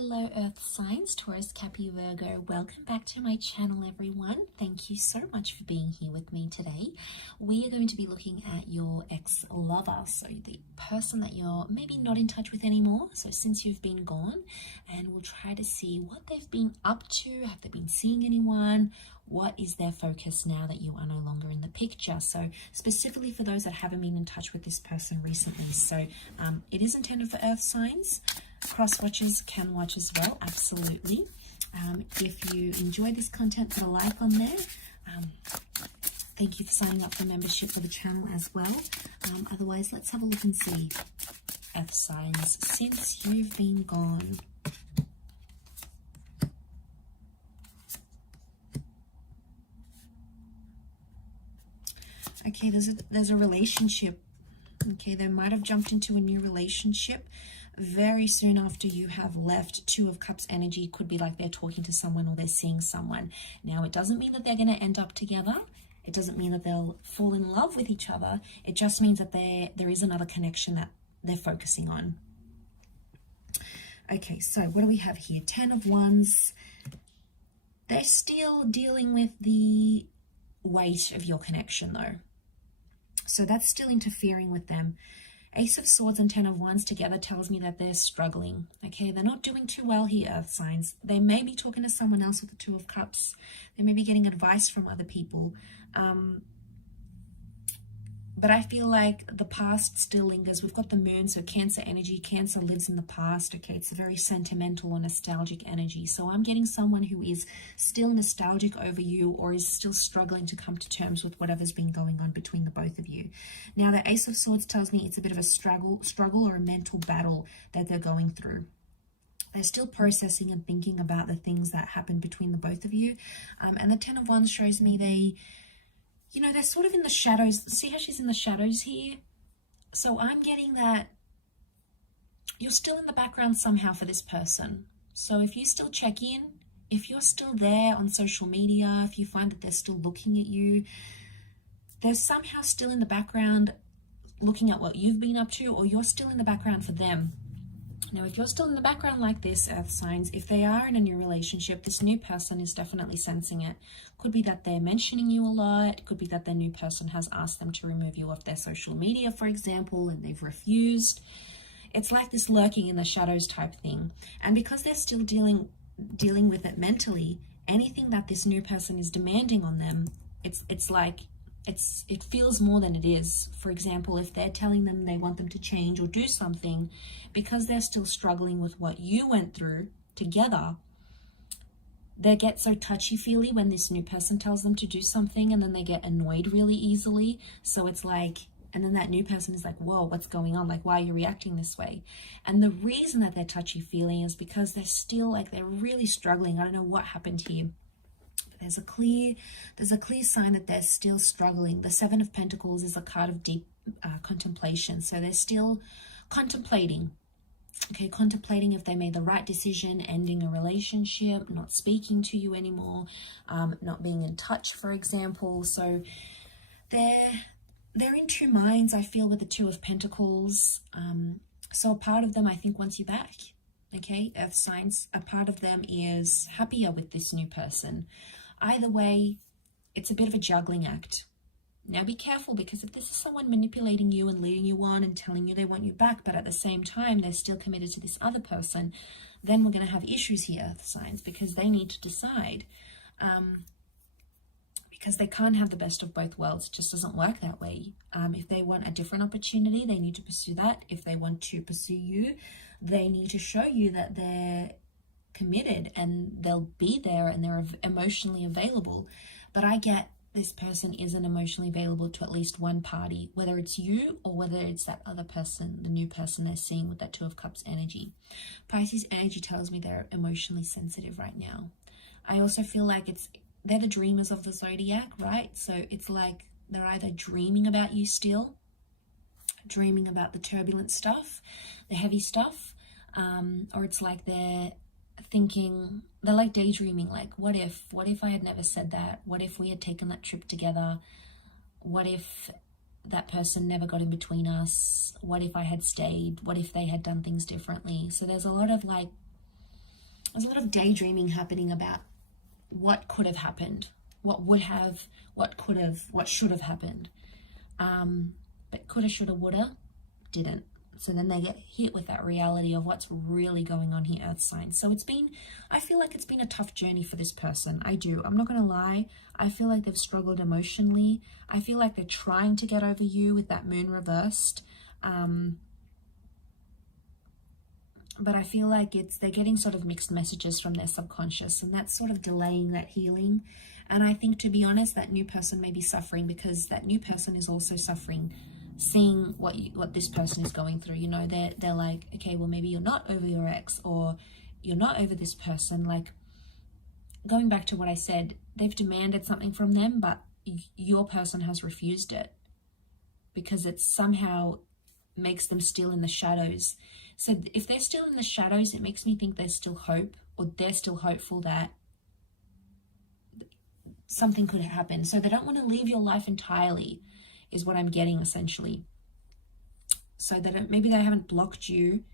Hello Earth signs, Taurus, Capricorn, Virgo. Welcome back to my channel, everyone. Thank you so much for being here with me today. We are going to be looking at your ex-lover, so the person that you're maybe not in touch with anymore, so since you've been gone, and we'll try to see what they've been up to. Have they been seeing anyone? What is their focus now that you are no longer in the picture? So specifically for those that haven't been in touch with this person recently. So it is intended for Earth signs. Cross watchers can watch as well, absolutely. If you enjoy this content, put a like on there. Thank you for signing up for membership for the channel as well. Otherwise, let's have a look and see, Earth signs, since you've been gone. Okay, there's a relationship. Okay, they might have jumped into a new relationship very soon after you have left. Two of Cups energy could be like they're talking to someone or they're seeing someone. Now, it doesn't mean that they're going to end up together. It doesn't mean that they'll fall in love with each other. It just means that there is another connection that they're focusing on. Okay, so what do we have here? 10 of Wands. They're still dealing with the weight of your connection, though. So that's still interfering with them. Ace of Swords and 10 of Wands together tells me that they're struggling. Okay, they're not doing too well here, Earth signs. They may be talking to someone else with the Two of Cups. They may be getting advice from other people. But I feel like the past still lingers. We've got the moon, so Cancer energy. Cancer lives in the past. Okay, it's a very sentimental or nostalgic energy. So I'm getting someone who is still nostalgic over you or is still struggling to come to terms with whatever's been going on between the both of you. Now, the Ace of Swords tells me it's a bit of a struggle or a mental battle that they're going through. They're still processing and thinking about the things that happened between the both of you. And the 10 of Wands shows me they're sort of in the shadows. See how she's in the shadows here? So I'm getting that you're still in the background somehow for this person. So if you still check in, if you're still there on social media, if you find that they're still looking at you, they're somehow still in the background looking at what you've been up to, or you're still in the background for them. Now, if you're still in the background like this, Earth signs, if they are in a new relationship, this new person is definitely sensing it. Could be that they're mentioning you a lot. Could be that their new person has asked them to remove you off their social media, for example, and they've refused. It's like this lurking in the shadows type thing. And because they're still dealing with it mentally, anything that this new person is demanding on them, it feels more than it is. For example, if they're telling them they want them to change or do something, because they're still struggling with what you went through together, they get so touchy-feely when this new person tells them to do something, and then they get annoyed really easily. So it's like, and then that new person is like, whoa, what's going on? Like, why are you reacting this way? And the reason that they're touchy-feely is because they're still they're really struggling. I don't know what happened here. There's a clear sign that they're still struggling. The Seven of Pentacles is a card of deep contemplation. So they're still contemplating. Okay, contemplating if they made the right decision, ending a relationship, not speaking to you anymore, not being in touch, for example. So they're in two minds, I feel, with the Two of Pentacles. So a part of them, I think, wants you back. Okay, Earth signs, a part of them is happier with this new person. Either way, it's a bit of a juggling act. Now be careful, because if this is someone manipulating you and leading you on and telling you they want you back, but at the same time they're still committed to this other person, then we're going to have issues here, Earth signs, because they need to decide. Because they can't have the best of both worlds. It just doesn't work that way. If they want a different opportunity, they need to pursue that. If they want to pursue you, they need to show you that they're committed and they'll be there and they're emotionally available. But I get this person isn't emotionally available to at least one party, whether it's you or whether it's that other person, the new person they're seeing with that Two of Cups energy. Pisces energy tells me they're emotionally sensitive right now. I also feel like they're the dreamers of the zodiac, right? So it's like they're either dreaming about you still, dreaming about the turbulent stuff, the heavy stuff, or it's like they're thinking, they're like daydreaming, like what if I had never said that? What if we had taken that trip together? What if that person never got in between us? What if I had stayed? What if they had done things differently? So there's a lot of there's a lot of daydreaming happening about what could have happened, what would have, what could have, what should have happened. But coulda, shoulda, woulda, didn't. So then they get hit with that reality of what's really going on here, Earth signs. So it's been, I feel like it's been a tough journey for this person. I do. I'm not going to lie. I feel like they've struggled emotionally. I feel like they're trying to get over you with that moon reversed. But I feel like they're getting sort of mixed messages from their subconscious, and that's sort of delaying that healing. And I think, to be honest, that new person may be suffering because that new person is also suffering, seeing what this person is going through. You know, they're like, okay, well, maybe you're not over your ex, or you're not over this person. Like, going back to what I said, they've demanded something from them, but your person has refused it because it somehow makes them still in the shadows. So if they're still in the shadows, it makes me think there's still hope, or they're still hopeful that something could happen. So they don't want to leave your life entirely, is what I'm getting essentially. So that maybe they haven't blocked you,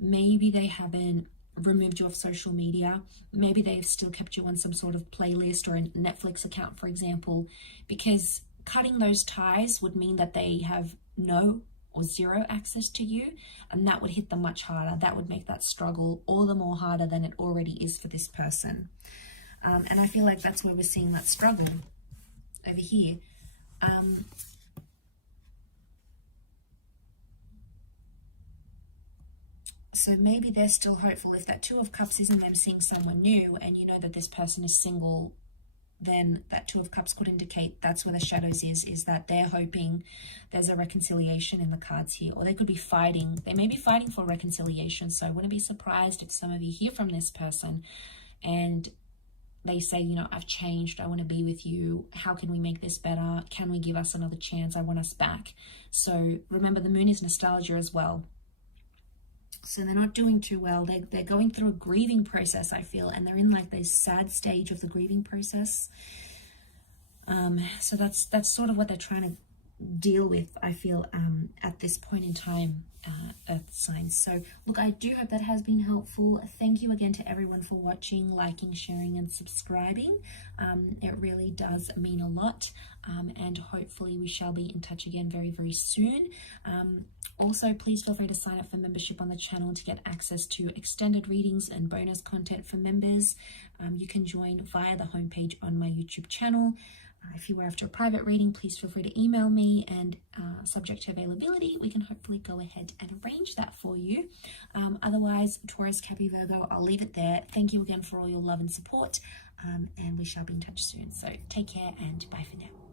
maybe they haven't removed you off social media, maybe they've still kept you on some sort of playlist or a Netflix account, for example, because cutting those ties would mean that they have no or zero access to you, and that would hit them much harder. That would make that struggle all the more harder than it already is for this person. And I feel like that's where we're seeing that struggle over here. So maybe they're still hopeful. If that Two of Cups isn't them seeing someone new, and you know that this person is single, then that Two of Cups could indicate that's where the shadows is that they're hoping there's a reconciliation in the cards here, or they could be fighting. They may be fighting for reconciliation. So I wouldn't be surprised if some of you hear from this person and they say, you know, I've changed, I want to be with you, how can we make this better, can we give us another chance, I want us back. So remember, the moon is nostalgia as well. So they're not doing too well. They're going through a grieving process, I feel, and they're in like this sad stage of the grieving process. So that's sort of what they're trying to deal with, I feel, at this point in time, Earth signs. So look, I do hope that has been helpful. Thank you again to everyone for watching, liking, sharing, and subscribing. It really does mean a lot, and hopefully we shall be in touch again very, very soon. Also, please feel free to sign up for membership on the channel to get access to extended readings and bonus content for members. You can join via the homepage on my YouTube channel. If you were after a private reading, please feel free to email me, and subject to availability, we can hopefully go ahead and arrange that for you. Otherwise, Taurus, Capricorn, Virgo, I'll leave it there. Thank you again for all your love and support, and we shall be in touch soon. So take care and bye for now.